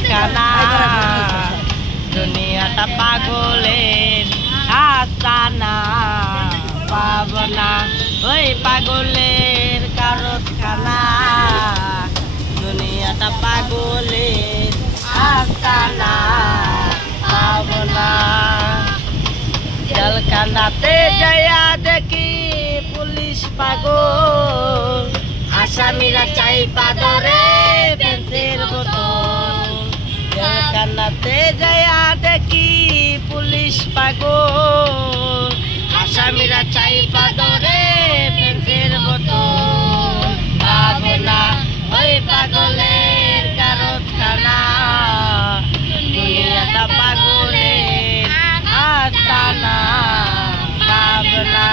কারখানা দুনিয়াটা পাগলের আস্তানা পাবো না ওই পাগলের কারখানা দুনিয়াটা পাগলের আস্তানা পাবো না জেলখানাতে যাইয়া দেখি পুলিশ পাগল আসামিরা চাই পাদরে পেন্সিল বোতল জেলখানাতে যাইয়া দেখি পুলিশ পাগল আসামিরা চাই পাদরে পেন্সিল বোতল পাবো না ওই পাগলের কারখানা দুনিয়াটা পাগলের আস্তানা পাবো না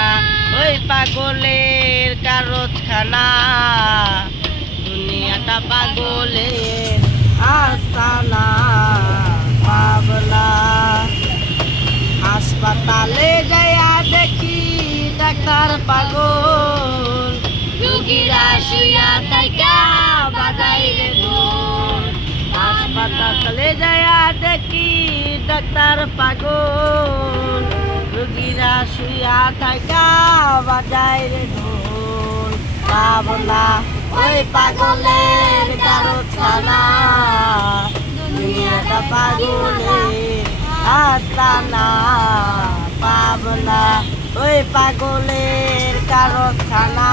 ওই পাগলের কারখানা দুনিয়াটা পাগলের আস্তানা পাবো না হাসপাতালে যাইয়া দেখি ডাক্তার পাগল রোগীরা শুইয়া থাইকা বাজাই রে ঢোল হাসপাতালে যাইয়া দেখি ডাক্তার পাগল রোগীরা শুইয়া থাইকা বাজাই রে ঢোল পাবো না ওই পাগলের কারখানা দুনিয়াটা পাগলের আস্তানা পাবো না ওই পাগলের কারখানা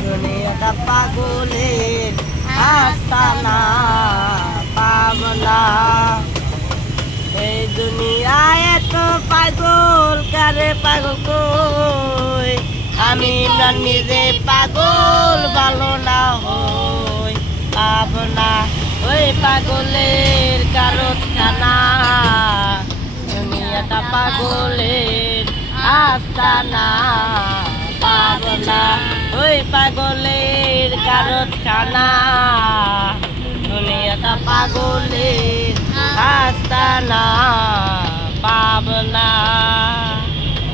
দুনিয়াটা পাগলের আস্তানা পাবো না এই দুনিয়ায় এত পাগল কারে পাগল কই আমি না নিজে পাগল ভালো না হই পাবো না ওই পাগলের কারখানা দুনিয়াটা পাগলের আস্তানা পাবো না ওই পাগলের কারখানা দুনিয়াটা পাগলের আস্তানা পাবো না।